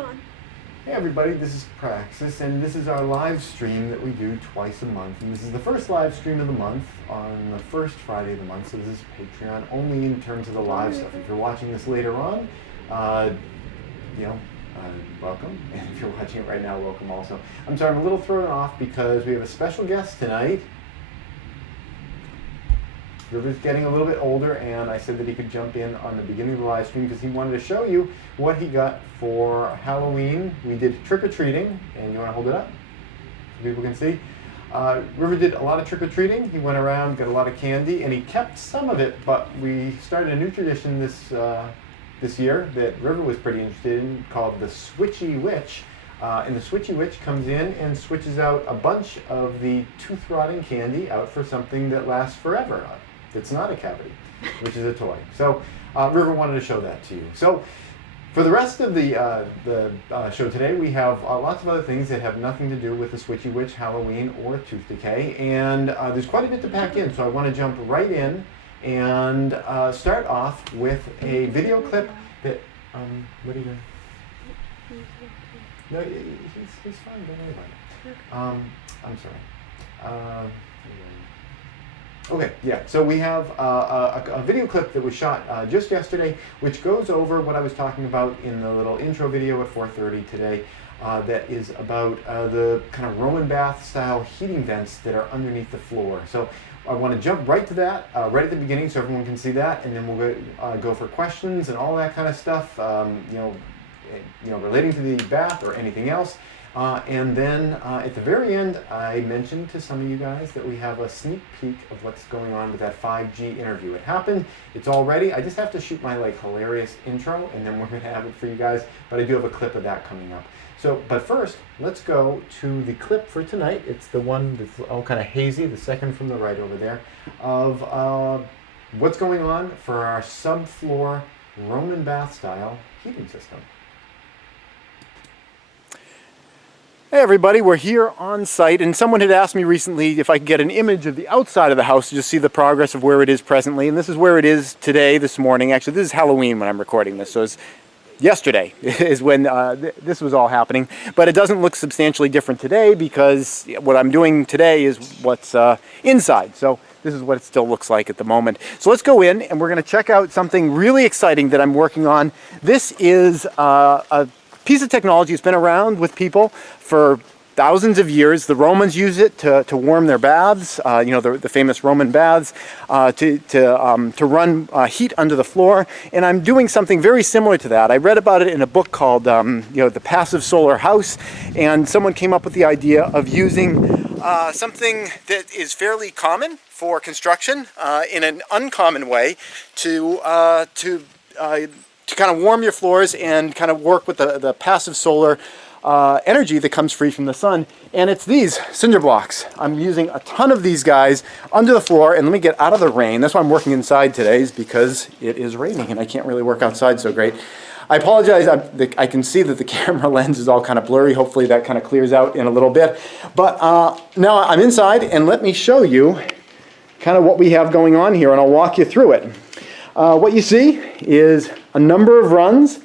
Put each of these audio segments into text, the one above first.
on. Hey everybody, this is Praxis, and this is our live stream that we do twice a month. And this is the first live stream of the month on the first Friday of the month, so this is Patreon only in terms of the live stuff. If you're watching this later on, welcome. And if you're watching it right now, welcome also. I'm sorry, I'm a little thrown off because we have a special guest tonight. River's getting a little bit older, and I said that he could jump in on the beginning of the live stream because he wanted to show you what he got for Halloween. We did trick-or-treating, and you want to hold it up so people can see? River did a lot of trick-or-treating. He went around, got a lot of candy, and he kept some of it, but we started a new tradition this year that River was pretty interested in called the Switchy Witch. And the Switchy Witch comes in and switches out a bunch of the tooth-rotting candy out for something that lasts forever. It's not a cavity, which is a toy. So River wanted to show that to you. So for the rest of the show today, we have lots of other things that have nothing to do with the Switchy Witch, Halloween, or tooth decay. And there's quite a bit to pack in, so I want to jump right in and start off with a video clip that, what are you doing? No, he's fine, don't worry about it. I'm sorry. Okay, yeah, so we have a video clip that was shot just yesterday, which goes over what I was talking about in the little intro video at 4:30 today, that is about the kind of Roman bath style heating vents that are underneath the floor. So I want to jump right to that, right at the beginning so everyone can see that, and then we'll go for questions and all that kind of stuff, relating to the bath or anything else. And then at the very end, I mentioned to some of you guys that we have a sneak peek of what's going on with that 5G interview. It happened, it's all ready. I just have to shoot my hilarious intro, and then we're going to have it for you guys. But I do have a clip of that coming up. So, but first, let's go to the clip for tonight. It's the one that's all kind of hazy, the second from the right over there, of what's going on for our subfloor Roman bath style heating system. Hey everybody, we're here on site, and someone had asked me recently if I could get an image of the outside of the house to just see the progress of where it is presently, and this is where it is today, this morning. Actually, this is Halloween when I'm recording this, so it's yesterday is when this was all happening, but it doesn't look substantially different today because what I'm doing today is what's inside, so this is what it still looks like at the moment. So let's go in, and we're going to check out something really exciting that I'm working on. This is a piece of technology that's been around with people for thousands of years. The Romans use it to warm their baths, the famous Roman baths, to run heat under the floor. And I'm doing something very similar to that. I read about it in a book called The Passive Solar House, and someone came up with the idea of using something that is fairly common for construction in an uncommon way to kind of warm your floors and kind of work with the passive solar energy that comes free from the sun. And it's these cinder blocks. I'm using a ton of these guys under the floor, and let me get out of the rain. That's why I'm working inside today, is because it is raining and I can't really work outside so great. I apologize, I can see that the camera lens is all kind of blurry. Hopefully that kind of clears out in a little bit. But now I'm inside, and let me show you kind of what we have going on here, and I'll walk you through it. What you see is a number of runs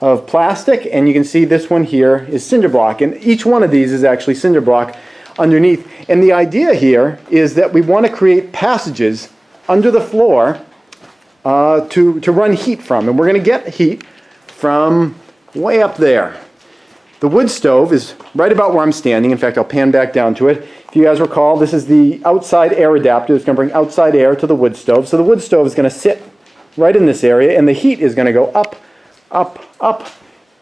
of plastic, and you can see this one here is cinder block, and each one of these is actually cinder block underneath. And the idea here is that we want to create passages under the floor to run heat from, and we're going to get heat from way up there. The wood stove is right about where I'm standing. In fact, I'll pan back down to it. If you guys recall, this is the outside air adapter. It's going to bring outside air to the wood stove. So the wood stove is going to sit right in this area, and the heat is going to go up, up, up.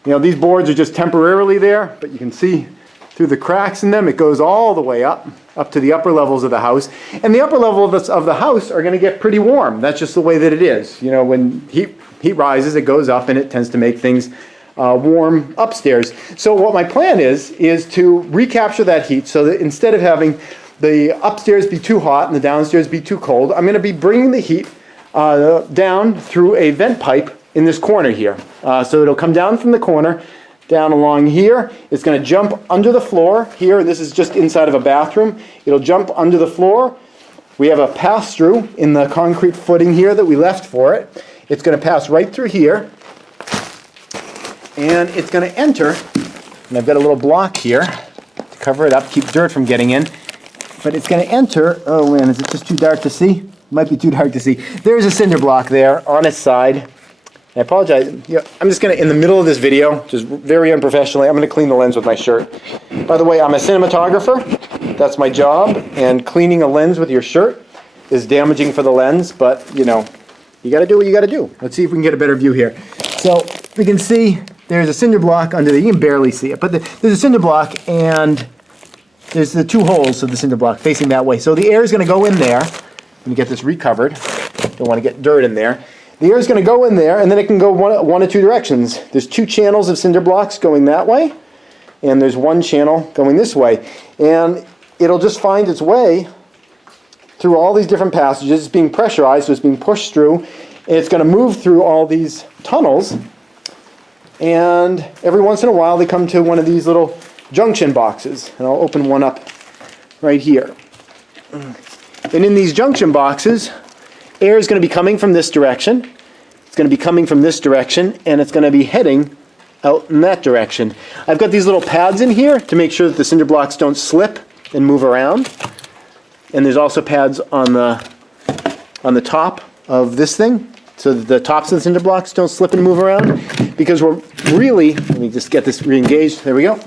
These boards are just temporarily there, but you can see through the cracks in them, it goes all the way up to the upper levels of the house. And the upper levels of the house are going to get pretty warm. That's just the way that it is. When heat rises, it goes up, and it tends to make things warm upstairs. So what my plan is to recapture that heat so that instead of having the upstairs be too hot and the downstairs be too cold, I'm going to be bringing the heat down through a vent pipe in this corner here. So it'll come down from the corner, down along here. It's going to jump under the floor here, and this is just inside of a bathroom. It'll jump under the floor. We have a pass-through in the concrete footing here that we left for it. It's going to pass right through here. and it's going to enter, and I've got a little block here to cover it up, keep dirt from getting in, but it's going to enter, oh man, is it just too dark to see? It might be too dark to see. There's a cinder block there on its side. I apologize. Yeah, I'm just going to, in the middle of this video, just very unprofessionally, I'm going to clean the lens with my shirt. By the way, I'm a cinematographer. That's my job. And cleaning a lens with your shirt is damaging for the lens, but, you know, you got to do what you got to do. Let's see if we can get a better view here. So we can see there's a cinder block under there. You can barely see it, but there's a cinder block, and there's the two holes of the cinder block facing that way. So the air is going to go in there. Let me get this recovered. Don't want to get dirt in there. The air is going to go in there, and then it can go one of two directions. There's two channels of cinder blocks going that way, and there's one channel going this way. And it'll just find its way through all these different passages. It's being pressurized, so it's being pushed through, and it's going to move through all these tunnels. And every once in a while, they come to one of these little junction boxes. And I'll open one up right here. And in these junction boxes, air is going to be coming from this direction. It's going to be coming from this direction, and it's going to be heading out in that direction. I've got these little pads in here to make sure that the cinder blocks don't slip and move around. And there's also pads on the top of this thing, so that the tops of the cinder blocks don't slip and move around. Because we're really, let me just get this re-engaged. There we go.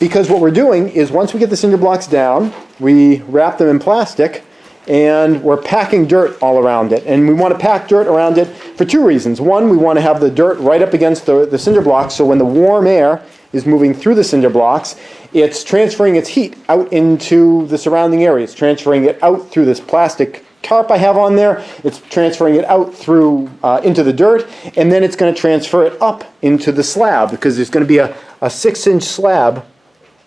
Because what we're doing is once we get the cinder blocks down, we wrap them in plastic, and we're packing dirt all around it. And we want to pack dirt around it for two reasons. One, we want to have the dirt right up against the cinder blocks, so when the warm air is moving through the cinder blocks, it's transferring its heat out into the surrounding area. It's transferring it out through this plastic tarp I have on there. It's transferring it out through into the dirt, and then it's going to transfer it up into the slab, because there's going to be a 6-inch slab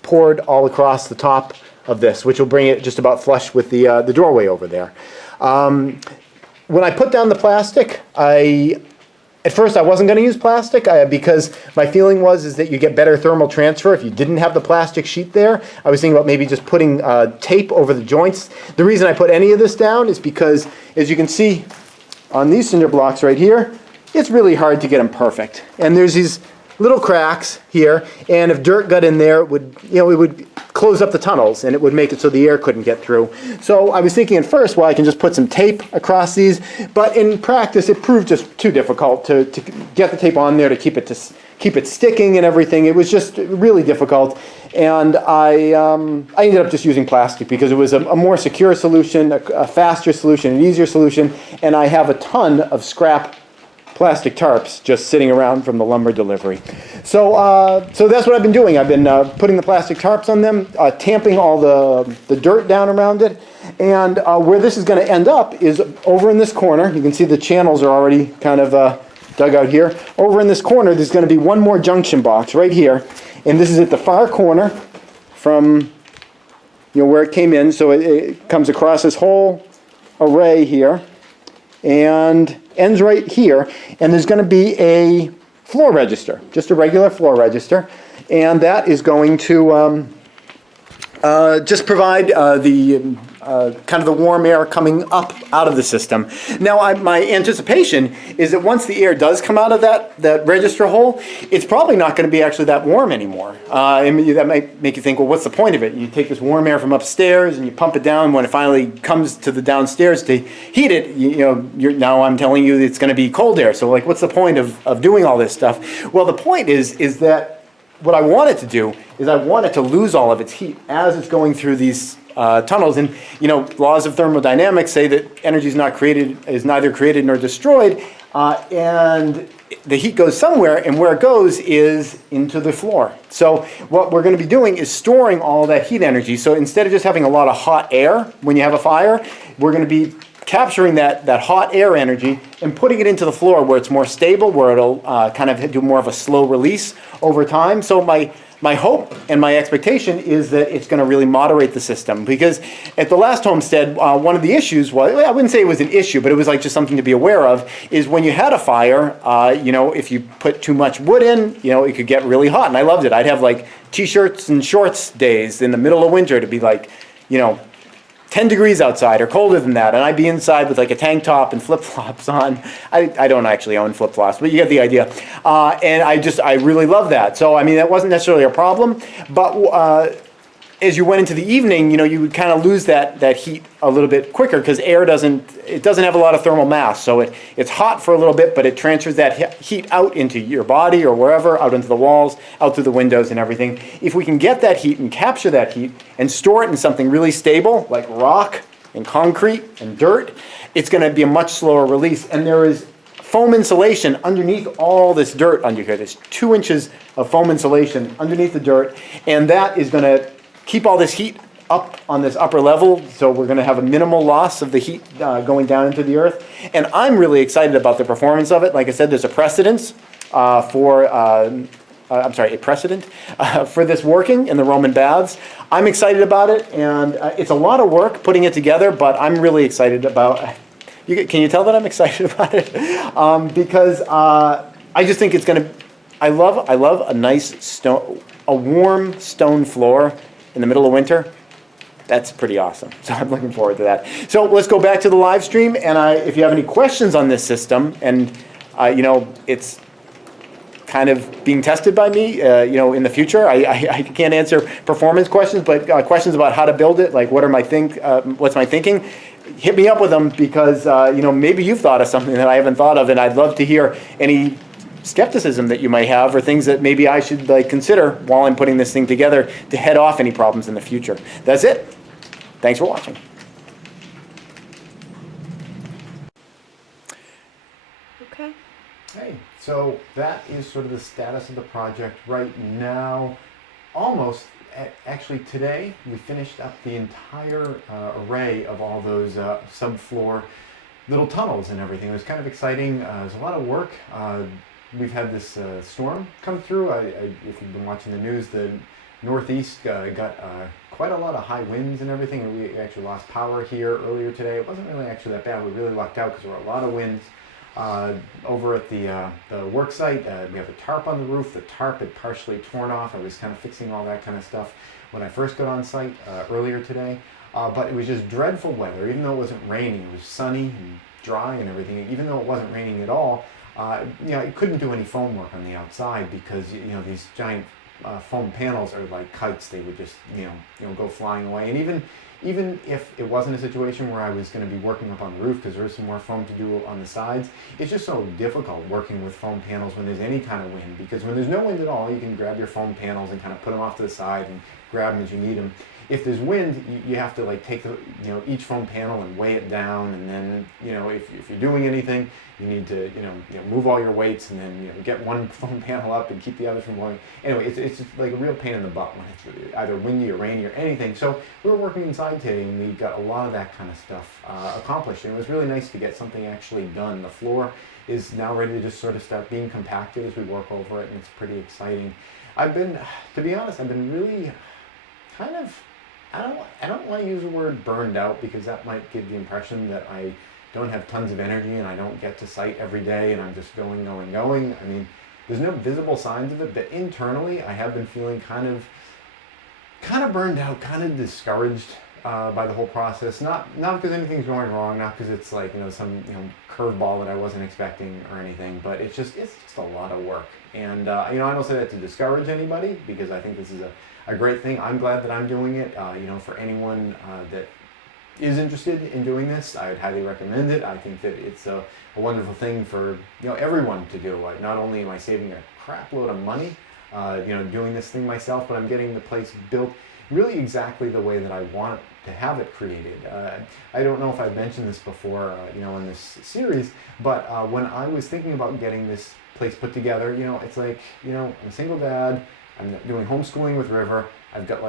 poured all across the top of this, which will bring it just about flush with the doorway over there. When I put down the plastic, at first I wasn't going to use plastic because my feeling was that you get better thermal transfer if you didn't have the plastic sheet there. I was thinking about maybe just putting tape over the joints. The reason I put any of this down is because, as you can see on these cinder blocks right here, it's really hard to get them perfect. And there's these little cracks here, and if dirt got in there, it would close up the tunnels, and it would make it so the air couldn't get through. So I was thinking at first, well, I can just put some tape across these, but in practice, it proved just too difficult to get the tape on there to keep it sticking and everything. It was just really difficult, and I ended up just using plastic because it was a more secure solution, a faster solution, an easier solution, and I have a ton of scrap plastic tarps just sitting around from the lumber delivery. So that's what I've been doing. I've been putting the plastic tarps on them, tamping all the dirt down around it, and where this is going to end up is over in this corner. You can see the channels are already kind of dug out here. Over in this corner, there's going to be one more junction box right here, and this is at the far corner from where it came in. So it comes across this whole array here, and ends right here, and there's going to be a floor register, just a regular floor register, and that is going to just provide the kind of the warm air coming up out of the system. Now, my anticipation is that once the air does come out of that register hole, it's probably not going to be actually that warm anymore. That might make you think, well, what's the point of it? You take this warm air from upstairs and you pump it down. When it finally comes to the downstairs to heat it, now I'm telling you it's going to be cold air. So, what's the point of doing all this stuff? Well, the point is that what I want it to do is I want it to lose all of its heat as it's going through these tunnels. And laws of thermodynamics say that energy is neither created nor destroyed, and the heat goes somewhere, and where it goes is into the floor. So what we're going to be doing is storing all that heat energy. So instead of just having a lot of hot air when you have a fire, we're going to be capturing that hot air energy and putting it into the floor where it's more stable, where it'll kind of do more of a slow release over time. So my hope and my expectation is that it's going to really moderate the system, because at the last homestead, one of the issues was, I wouldn't say it was an issue, but it was just something to be aware of, is when you had a fire, if you put too much wood in, it could get really hot, and I loved it. I'd have t-shirts and shorts days in the middle of winter to be 10 degrees outside or colder than that, and I'd be inside with like a tank top and flip-flops on. I don't actually own flip-flops, but you get the idea. And I really love that. So I mean, that wasn't necessarily a problem, but as you went into the evening, you would kind of lose that heat a little bit quicker because air doesn't have a lot of thermal mass. So it's hot for a little bit, but it transfers that heat out into your body or wherever, out into the walls, out through the windows and everything. If we can get that heat and capture that heat and store it in something really stable, like rock and concrete and dirt, it's going to be a much slower release. And there is foam insulation underneath all this dirt under here. There's 2 inches of foam insulation underneath the dirt, and that is going to keep all this heat up on this upper level, so we're going to have a minimal loss of the heat going down into the earth. And I'm really excited about the performance of it. Like I said, there's a precedent for this working in the Roman baths. I'm excited about it, and it's a lot of work putting it together, but I'm really excited about it. Can you tell that I'm excited about it? Because I just think it's going to, I love a nice stone, a warm stone floor in the middle of winter. That's pretty awesome. So I'm looking forward to that. So let's go back to the live stream. And if you have any questions on this system, and it's kind of being tested by me, in the future. I can't answer performance questions, but questions about how to build it, like what's my thinking, hit me up with them because maybe you've thought of something that I haven't thought of, and I'd love to hear any skepticism that you might have or things that maybe I should consider while I'm putting this thing together to head off any problems in the future. That's it. Thanks for watching. Okay. Hey, so that is sort of the status of the project right now. Almost, actually today, we finished up the entire array of all those subfloor little tunnels and everything. It was kind of exciting. It was a lot of work. We've had this storm come through. If you've been watching the news, the Northeast got quite a lot of high winds and everything, and we actually lost power here earlier today. It wasn't really actually that bad. We really lucked out because there were a lot of winds. Over at the work site, we have a tarp on the roof. The tarp had partially torn off. I was kind of fixing all that kind of stuff when I first got on site earlier today. But it was just dreadful weather. Even though it wasn't raining, it was sunny and dry and everything. Even though it wasn't raining at all, it couldn't do any foam work on the outside because these giant foam panels are like kites. They would just go flying away. And even if it wasn't a situation where I was going to be working up on the roof because there was some more foam to do on the sides, it's just so difficult working with foam panels when there's any kind of wind, because when there's no wind at all, you can grab your foam panels and kind of put them off to the side and grab them as you need them. If there's wind, you have to take the each foam panel and weigh it down, and then if you're doing anything, you need to move all your weights and then get one foam panel up and keep the others from blowing. Anyway, it's just like a real pain in the butt when it's either windy or rainy or anything. So we were working inside today, and we got a lot of that kind of stuff accomplished, and it was really nice to get something actually done. The floor is now ready to just sort of start being compacted as we work over it, and it's pretty exciting. To be honest, I've been really kind of, I don't want to use the word burned out, because that might give the impression that I don't have tons of energy and I don't get to site every day and I'm just going. I mean, there's no visible signs of it, but internally I have been feeling kind of burned out, kind of discouraged by the whole process. Not because anything's going wrong, not because it's some curveball that I wasn't expecting or anything, but it's just a lot of work. And I don't say that to discourage anybody, because I think this is a great thing. I'm glad that I'm doing it. For anyone that is interested in doing this, I would highly recommend it. I think that it's a wonderful thing for everyone to do. Not only am I saving a crap load of money, doing this thing myself, but I'm getting the place built really exactly the way that I want to have it created. I don't know if I've mentioned this before, in this series, but when I was thinking about getting this place put together, it's like, I'm a single dad. I'm doing homeschooling with River. I've got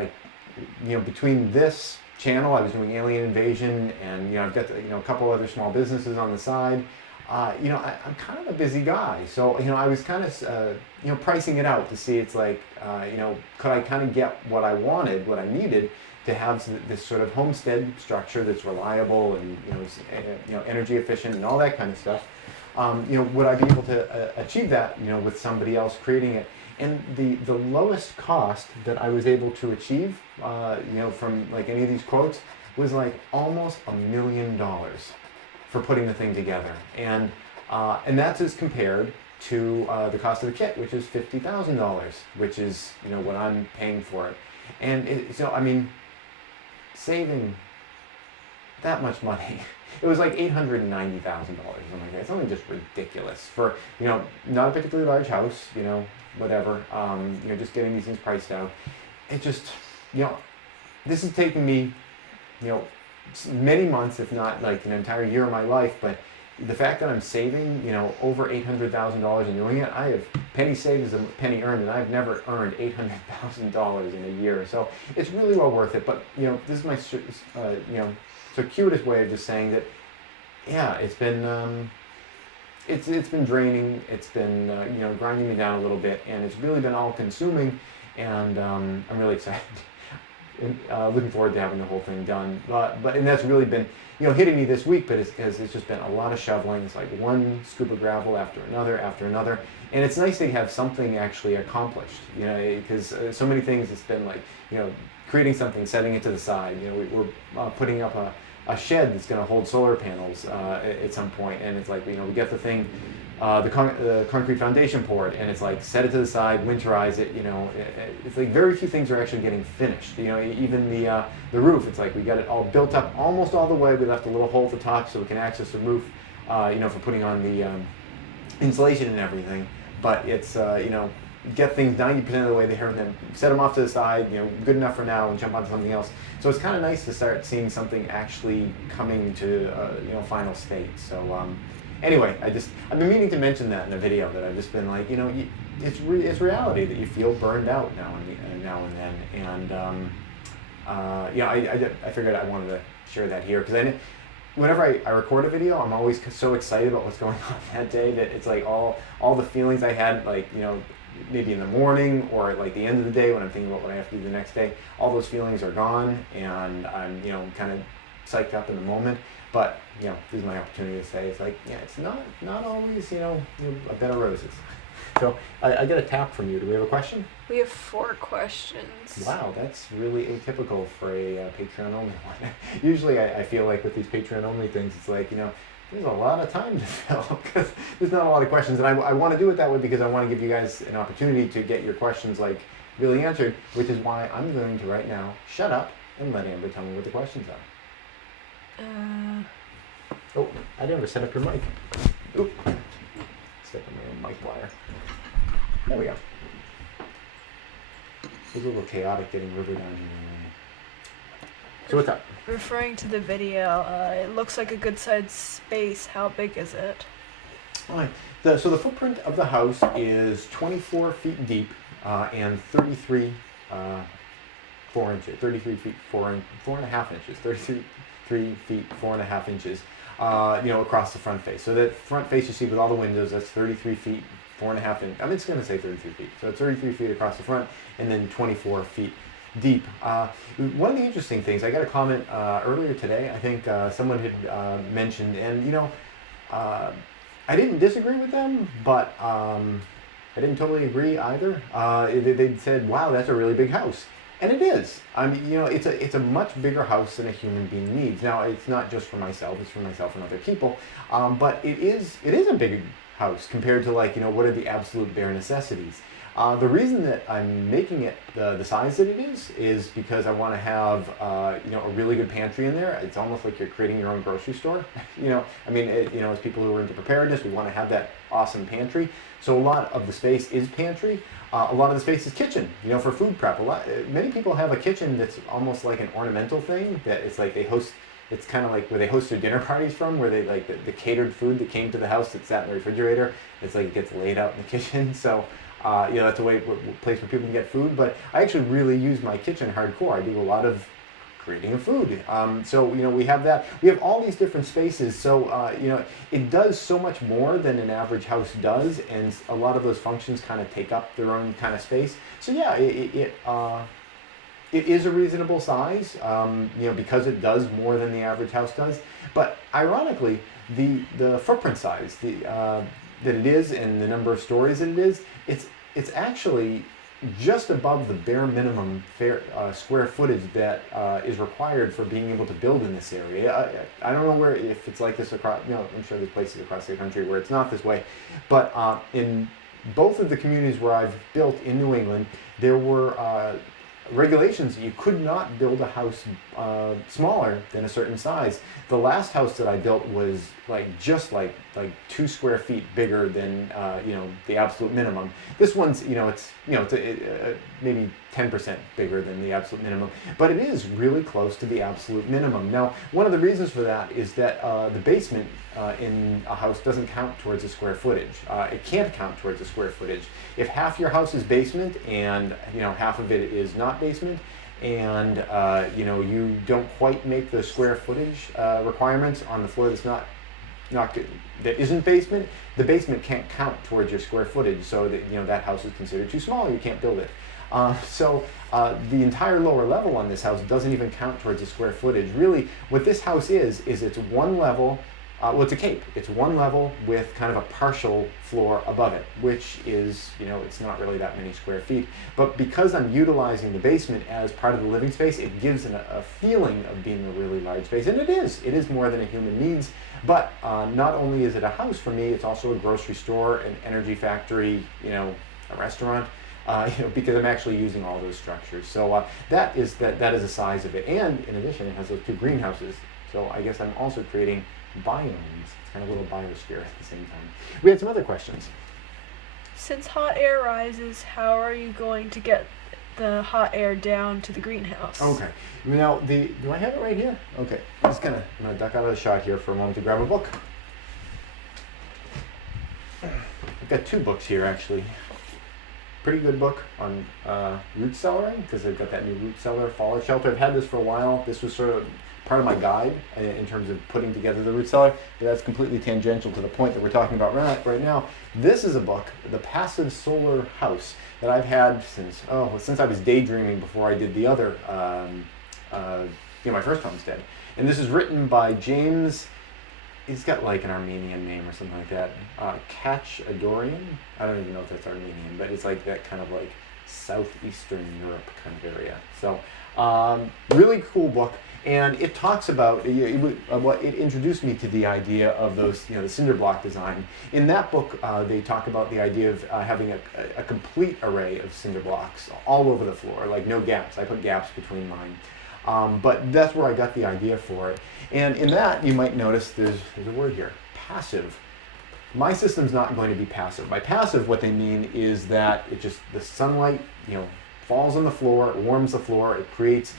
between this channel, I was doing Alien Invasion, and I've got a couple other small businesses on the side. I'm kind of a busy guy, so I was kind of pricing it out to see, it's like could I kind of get what I wanted, what I needed to have this sort of homestead structure that's reliable and energy efficient and all that kind of stuff. Would I be able to achieve that with somebody else creating it? And the lowest cost that I was able to achieve, from any of these quotes, was like almost $1 million for putting the thing together. And that's as compared to the cost of the kit, which is $50,000, which is, you know, what I'm paying for it. And so, I mean, saving that much money. It was like $890,000 or something like that. It's something just ridiculous for, you know, not a particularly large house, you know, whatever, you know, just getting these things priced out. It just, you know, this is taking me, you know, many months, if not like an entire year of my life, but the fact that I'm saving, you know, over $800,000 and doing it, I have penny saved is a penny earned, and I've never earned $800,000 in a year. So it's really well worth it. But, you know, this is my, you know, circuitous way of just saying that, yeah, it's been, it's been draining. It's been, you know, grinding me down a little bit, and it's really been all consuming. And I'm really excited. Looking forward to having the whole thing done, and that's really been, you know, hitting me this week. But it's because it's just been a lot of shoveling. It's like one scoop of gravel after another, and it's nice to have something actually accomplished. You know, because so many things it's been like, you know, creating something, setting it to the side. You know, we're putting up a shed that's going to hold solar panels at some point, and it's like, you know, we get the thing. The concrete foundation poured, and it's like set it to the side, winterize it. You know, it's like very few things are actually getting finished. You know, even the roof. It's like we got it all built up almost all the way. We left a little hole at the top so we can access the roof. You know, for putting on the insulation and everything. But it's you know, get things 90% of the way there, and then set them off to the side. You know, good enough for now, and jump onto something else. So it's kind of nice to start seeing something actually coming to you know, final state. So. Anyway, I've been meaning to mention that in a video, that I've just been like, you know, it's reality that you feel burned out now and then, and yeah, I figured I wanted to share that here, because whenever I record a video, I'm always so excited about what's going on that day that it's like all the feelings I had, like, you know, maybe in the morning or at like the end of the day when I'm thinking about what I have to do the next day, all those feelings are gone, and I'm, you know, kind of psyched up in the moment. But, you know, this is my opportunity to say, it's like, yeah, it's not always, you know, a bed of roses. So I get a tap from you. Do we have a question? We have 4 questions. Wow, that's really atypical for a Patreon-only one. Usually I feel like with these Patreon-only things, it's like, you know, there's a lot of time to fill because there's not a lot of questions. And I want to do it that way because I want to give you guys an opportunity to get your questions, like, really answered, which is why I'm going to right now shut up and let Amber tell me what the questions are. Oh, I never set up your mic. Oop. Step on my own mic wire. There we go. It was a little chaotic getting River down here. So what's up? Referring to the video, it looks like a good sized space. How big is it? All right. So the footprint of the house is 24 feet deep and 33 4 inches. 33 feet 4.5 inches. 3 feet 4.5 inches, you know, across the front face. So that front face you see with all the windows, that's 33 feet 4.5 inches. I'm just going to say 33 feet. So it's 33 feet across the front, and then 24 feet deep. One of the interesting things, I got a comment earlier today. I think someone had mentioned, and you know, I didn't disagree with them, but I didn't totally agree either. They said, "Wow, that's a really big house." And it is. I mean, you know, it's a much bigger house than a human being needs. Now, it's not just for myself; it's for myself and other people. But it is a big house compared to, like, you know, what are the absolute bare necessities. The reason that I'm making it the size that it is because I want to have you know, a really good pantry in there. It's almost like you're creating your own grocery store. You know, I mean, you know, as people who are into preparedness, we want to have that awesome pantry. So a lot of the space is pantry. A lot of the space is kitchen, you know, for food prep. Many people have a kitchen that's almost like an ornamental thing, that it's like they host, it's kind of like where they host their dinner parties from, where they like the catered food that came to the house that sat in the refrigerator. It's like it gets laid out in the kitchen. So, you know, that's a place where people can get food. But I actually really use my kitchen hardcore. I do a lot of creating of food. So, you know, we have that. We have all these different spaces. So, you know, it does so much more than an average house does, and a lot of those functions kind of take up their own kind of space. So, yeah, it is a reasonable size, you know, because it does more than the average house does. But ironically, the footprint size, that it is, and the number of stories that it is, it's actually just above the bare minimum square footage that is required for being able to build in this area. I don't know if it's like this across, I'm sure there's places across the country where it's not this way, but in both of the communities where I've built in New England, there were regulations that you could not build a house smaller than a certain size. The last house that I built was just like 2 square feet bigger than the absolute minimum. This one's it's maybe 10% bigger than the absolute minimum, but it is really close to the absolute minimum. Now, one of the reasons for that is that the basement in a house doesn't count towards the square footage. It can't count towards the square footage. If half your house is basement and half of it is not basement, and you don't quite make the square footage requirements on the floor that's not good, that isn't basement, the basement can't count towards your square footage, so that that house is considered too small. You can't build it. So the entire lower level on this house doesn't even count towards the square footage. Really, what this house is it's one level. Well, it's a cape. It's one level with kind of a partial floor above it, which is, it's not really that many square feet. But because I'm utilizing the basement as part of the living space, it gives a feeling of being a really large space. And it is more than a human needs. But not only is it a house for me, it's also a grocery store, an energy factory, a restaurant. Because I'm actually using all those structures. So that is the size of it. And in addition, it has those 2 greenhouses. So I guess I'm also creating biomes. It's kind of a little biosphere at the same time. We had some other questions. Since hot air rises, how are you going to get the hot air down to the greenhouse? Okay. Now, do I have it right here? Okay. I'm gonna duck out of the shot here for a moment to grab a book. I've got 2 books here, actually. Pretty good book on root cellaring, because they've got that new root cellar fallout shelter. I've had this for a while. This was sort of part of my guide in terms of putting together the root cellar, but that's completely tangential to the point that we're talking about right now. This is a book, The Passive Solar House, that I've had since I was daydreaming before I did the other, my first homestead. And this is written by James. He's got like an Armenian name or something like that. Kachadorian? I don't even know if that's Armenian, but it's like that kind of like southeastern Europe kind of area. So really cool book. And it talks about, it introduced me to the idea of those, the cinder block design. In that book, they talk about the idea of having a complete array of cinder blocks all over the floor, like no gaps. I put gaps between mine. But that's where I got the idea for it. And in that, you might notice there's a word here, passive. My system's not going to be passive. By passive, what they mean is that the sunlight, falls on the floor, it warms the floor, it creates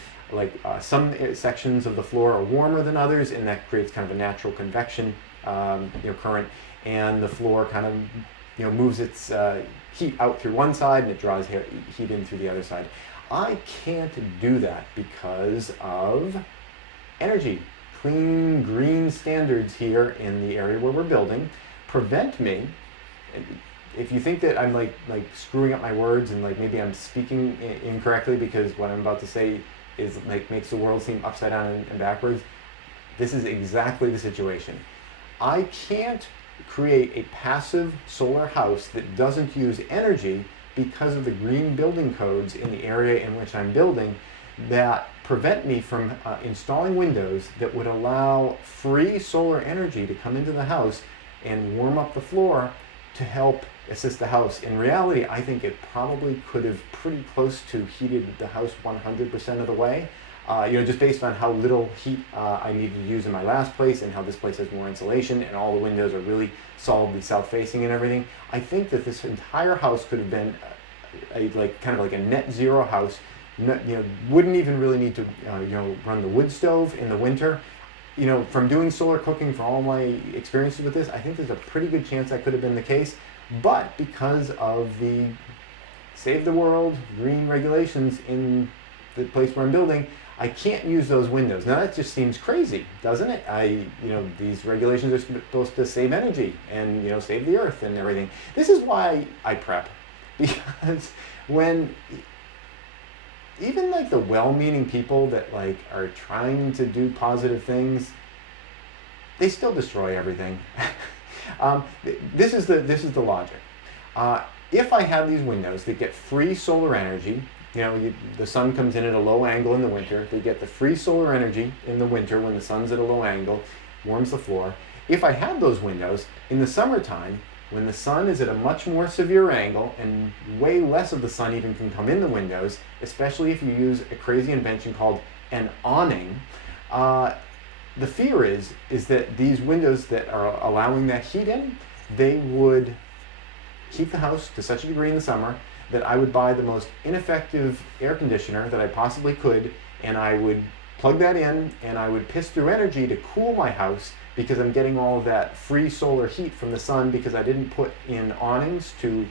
some sections of the floor are warmer than others, and that creates kind of a natural convection current, and the floor kind of moves its heat out through one side and it draws heat in through the other side. I can't do that because of energy. Clean, green standards here in the area where we're building prevent me. If you think that I'm like screwing up my words and maybe I'm speaking incorrectly because what I'm about to say is makes the world seem upside down and backwards, this is exactly the situation. I can't create a passive solar house that doesn't use energy because of the green building codes in the area in which I'm building that prevent me from installing windows that would allow free solar energy to come into the house and warm up the floor to help assist the house. In reality, I think it probably could have pretty close to heated the house 100% of the way. Just based on how little heat I needed to use in my last place and how this place has more insulation and all the windows are really solidly south-facing and everything. I think that this entire house could have been kind of a net zero house. Wouldn't even really need to run the wood stove in the winter. From doing solar cooking, for all my experiences with this, I think there's a pretty good chance that could have been the case. But because of the Save the World green regulations in the place where I'm building, I can't use those windows. Now that just seems crazy, doesn't it? These regulations are supposed to save energy and save the earth and everything. This is why I prep, because when even the well-meaning people that are trying to do positive things, they still destroy everything. This is the logic. if I have these windows that get free solar energy, the sun comes in at a low angle in the winter, they get the free solar energy in the winter when the sun's at a low angle, warms the floor. If I have those windows in the summertime, when the sun is at a much more severe angle and way less of the sun even can come in the windows, especially if you use a crazy invention called an awning, the fear is that these windows that are allowing that heat in, they would heat the house to such a degree in the summer that I would buy the most ineffective air conditioner that I possibly could, and I would plug that in and I would piss through energy to cool my house because I'm getting all of that free solar heat from the sun because I didn't put in awnings to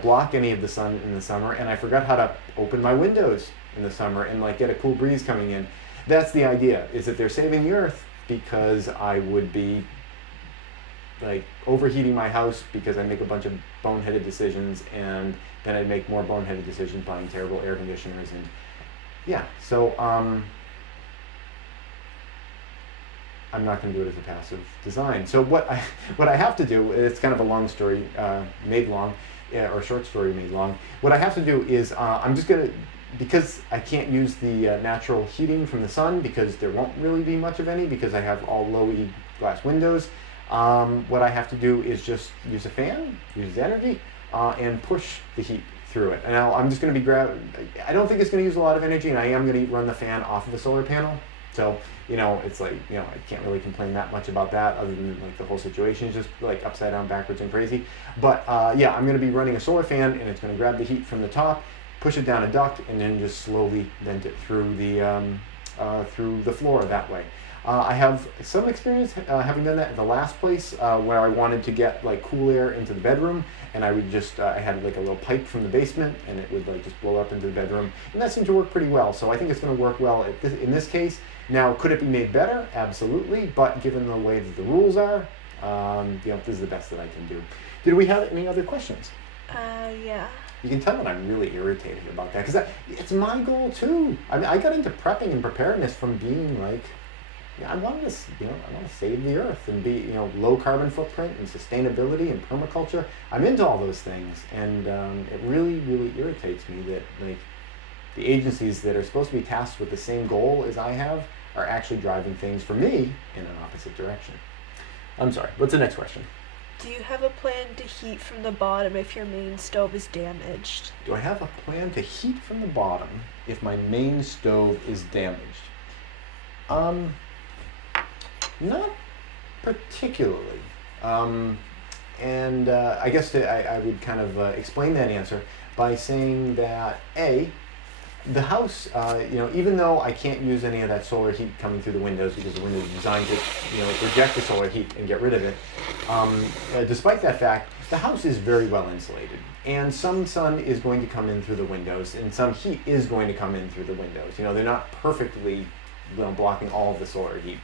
block any of the sun in the summer, and I forgot how to open my windows in the summer and like get a cool breeze coming in. That's the idea, is that they're saving the earth because I would be like overheating my house because I make a bunch of boneheaded decisions, and then I'd make more boneheaded decisions buying terrible air conditioners. And yeah, so I'm not going to do it as a passive design. So what I have to do, it's kind of a long story made long, or short story made long. What I have to do is I'm just going to, because I can't use the natural heating from the sun because there won't really be much of any because I have all low E glass windows. What I have to do is just use a fan, use energy, and push the heat through it. And now I'm just going to be I don't think it's going to use a lot of energy, and I am going to run the fan off of the solar panel. So, it's like, I can't really complain that much about that other than like the whole situation is just like upside down, backwards, and crazy. But yeah, I'm going to be running a solar fan, and it's going to grab the heat from the top, push it down a duct, and then just slowly vent it through the floor that way. I have some experience having done that at the last place where I wanted to get like cool air into the bedroom, and I would just I had like a little pipe from the basement, and it would like just blow up into the bedroom, and that seemed to work pretty well. So I think it's going to work well in this case. Now, could it be made better? Absolutely, but given the way that the rules are, this is the best that I can do. Did we have any other questions? Yeah. You can tell that I'm really irritated about that because it's my goal too. I mean, I got into prepping and preparedness from being like, I want to save the earth and be, low carbon footprint and sustainability and permaculture. I'm into all those things, and it really, really irritates me that like the agencies that are supposed to be tasked with the same goal as I have are actually driving things for me in an opposite direction. I'm sorry. What's the next question? Do you have a plan to heat from the bottom if your main stove is damaged? Do I have a plan to heat from the bottom if my main stove is damaged? Not particularly. And I guess I would kind of explain that answer by saying that the house, even though I can't use any of that solar heat coming through the windows because the windows are designed to, reject the solar heat and get rid of it, despite that fact, the house is very well insulated. And some sun is going to come in through the windows, and some heat is going to come in through the windows. They're not perfectly blocking all of the solar heat.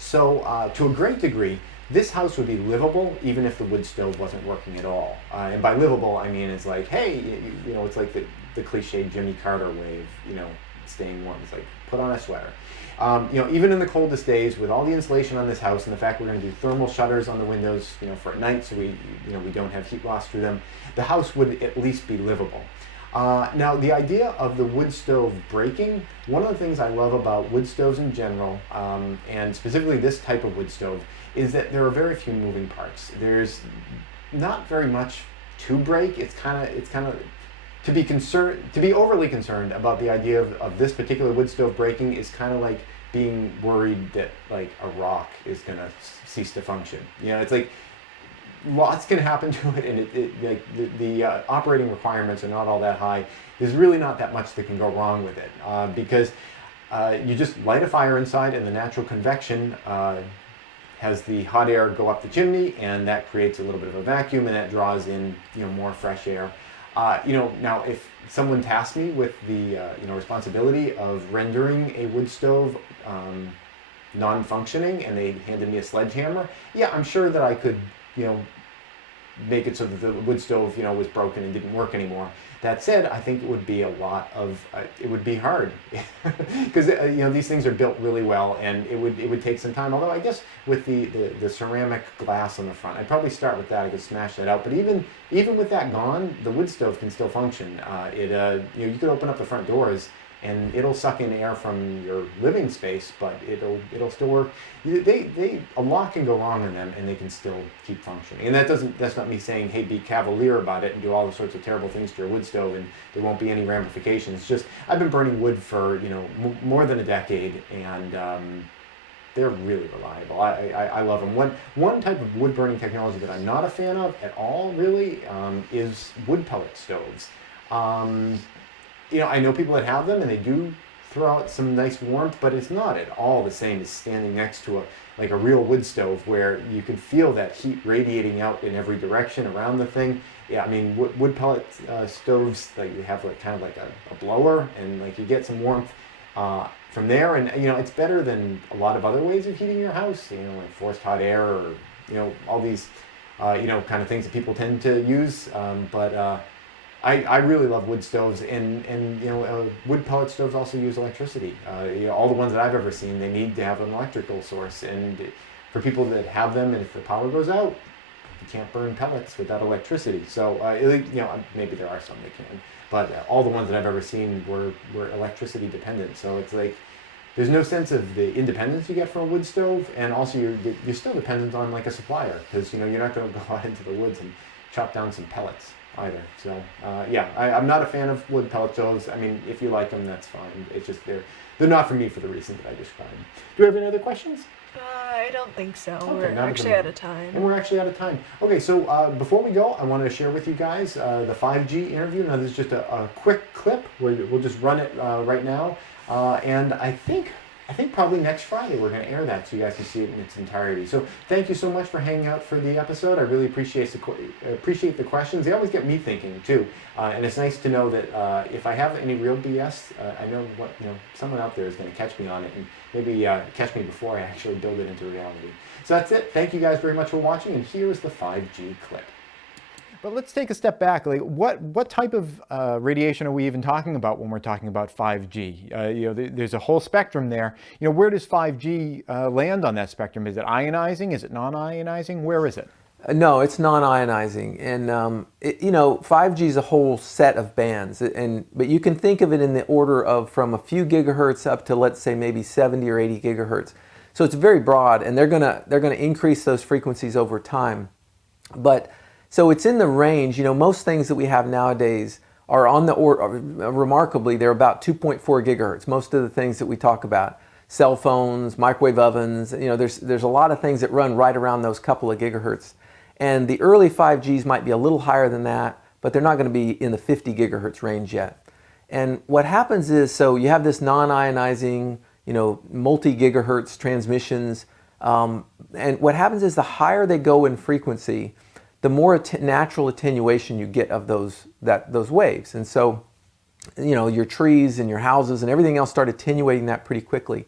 So to a great degree, this house would be livable even if the wood stove wasn't working at all. And by livable, I mean it's like, hey, it's like the cliche Jimmy Carter way of, staying warm. It's like, put on a sweater. Even in the coldest days, with all the insulation on this house and the fact we're going to do thermal shutters on the windows, for at night, so we don't have heat loss through them, the house would at least be livable. Now, the idea of the wood stove breaking, one of the things I love about wood stoves in general, and specifically this type of wood stove, is that there are very few moving parts. There's not very much to break. It's kind of to be overly concerned about the idea of this particular wood stove breaking is kind of like being worried that like a rock is going to cease to function. It's like lots can happen to it, and the operating requirements are not all that high. There's really not that much that can go wrong with it because you just light a fire inside, and the natural convection has the hot air go up the chimney, and that creates a little bit of a vacuum, and that draws in more fresh air. Now if someone tasked me with the responsibility of rendering a wood stove non-functioning, and they handed me a sledgehammer, yeah, I'm sure that I could make it so that the wood stove, you know, was broken and didn't work anymore. That said, I think it would be a lot of, it would be hard because you know, these things are built really well, and it would take some time. Although I guess with the ceramic glass on the front, I'd probably start with that. I could smash that out. But even with that gone, the wood stove can still function. You know, you could open up the front doors and it'll suck in air from your living space, but it'll still work. A lot can go wrong in them, and they can still keep functioning. And that's not me saying, hey, be cavalier about it and do all the sorts of terrible things to your wood stove and there won't be any ramifications. It's just I've been burning wood for, you know, more than a decade, and they're really reliable. I love them. One type of wood burning technology that I'm not a fan of at all, really, is wood pellet stoves. You know, I know people that have them, and they do throw out some nice warmth, but it's not at all the same as standing next to a real wood stove where you can feel that heat radiating out in every direction around the thing. Yeah, I mean, wood pellet stoves, like, you have kind of like a blower, and like you get some warmth from there, and you know, it's better than a lot of other ways of heating your house. You know, like forced hot air, or you know, all these you know, kind of things that people tend to use, but I really love wood stoves, and you know, wood pellet stoves also use electricity. You know, all the ones that I've ever seen, they need to have an electrical source, and for people that have them, and if the power goes out, you can't burn pellets without electricity. So you know, maybe there are some that can, but all the ones that I've ever seen were electricity dependent. So it's like there's no sense of the independence you get from a wood stove, and also you're still dependent on like a supplier, because you know, you're not going to go out into the woods and chop down some pellets either. So yeah, I'm not a fan of wood pellet stoves. I mean, if you like them, that's fine. It's just they're not for me for the reason that I described. Do we have any other questions? I don't think so. Okay, We're actually out of time. And we're actually out of time. Okay, so before we go, I wanted to share with you guys the 5G interview. Now, this is just a quick clip. We'll just run it right now. And I think probably next Friday we're going to air that so you guys can see it in its entirety. So thank you so much for hanging out for the episode. I really appreciate the questions. They always get me thinking too. And it's nice to know that if I have any real BS, I know what, you know, someone out there is going to catch me on it and maybe catch me before I actually build it into reality. So that's it. Thank you guys very much for watching, and here is the 5G clip. But let's take a step back. Like, what type of radiation are we even talking about when we're talking about 5G? You know, there's a whole spectrum there. You know, where does 5G land on that spectrum? Is it ionizing? Is it non-ionizing? Where is it? No, it's non-ionizing, and you know, 5G is a whole set of bands, but you can think of it in the order of from a few gigahertz up to, let's say, maybe 70 or 80 gigahertz. So it's very broad, and they're gonna increase those frequencies over time. But so it's in the range. You know, most things that we have nowadays are on the remarkably, they're about 2.4 gigahertz. Most of the things that we talk about, cell phones, microwave ovens, you know, there's a lot of things that run right around those couple of gigahertz. And the early 5Gs might be a little higher than that, but they're not going to be in the 50 gigahertz range yet. And what happens is, so you have this non-ionizing, you know, multi-gigahertz transmissions, and what happens is the higher they go in frequency, the more natural attenuation you get of those waves. And so, you know, your trees and your houses and everything else start attenuating that pretty quickly.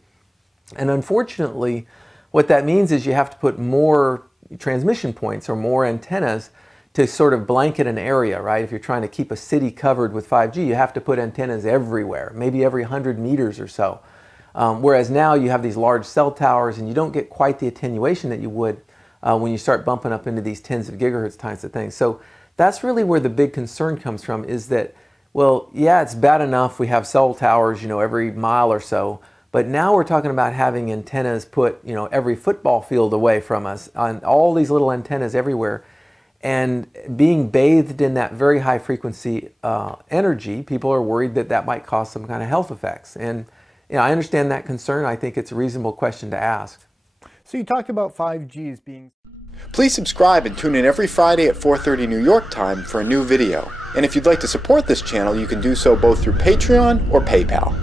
And unfortunately, what that means is you have to put more transmission points or more antennas to sort of blanket an area, right? If you're trying to keep a city covered with 5G, you have to put antennas everywhere, maybe every 100 meters or so. Whereas now you have these large cell towers, and you don't get quite the attenuation that you would when you start bumping up into these tens of gigahertz types of things. So that's really where the big concern comes from, is that, well, yeah, it's bad enough we have cell towers, you know, every mile or so, but now we're talking about having antennas put, you know, every football field away from us, on all these little antennas everywhere. And being bathed in that very high frequency energy, people are worried that that might cause some kind of health effects. And you know, I understand that concern. I think it's a reasonable question to ask. So you talked about 5G as being... Please subscribe and tune in every Friday at 4:30 New York time for a new video. And if you'd like to support this channel, you can do so both through Patreon or PayPal.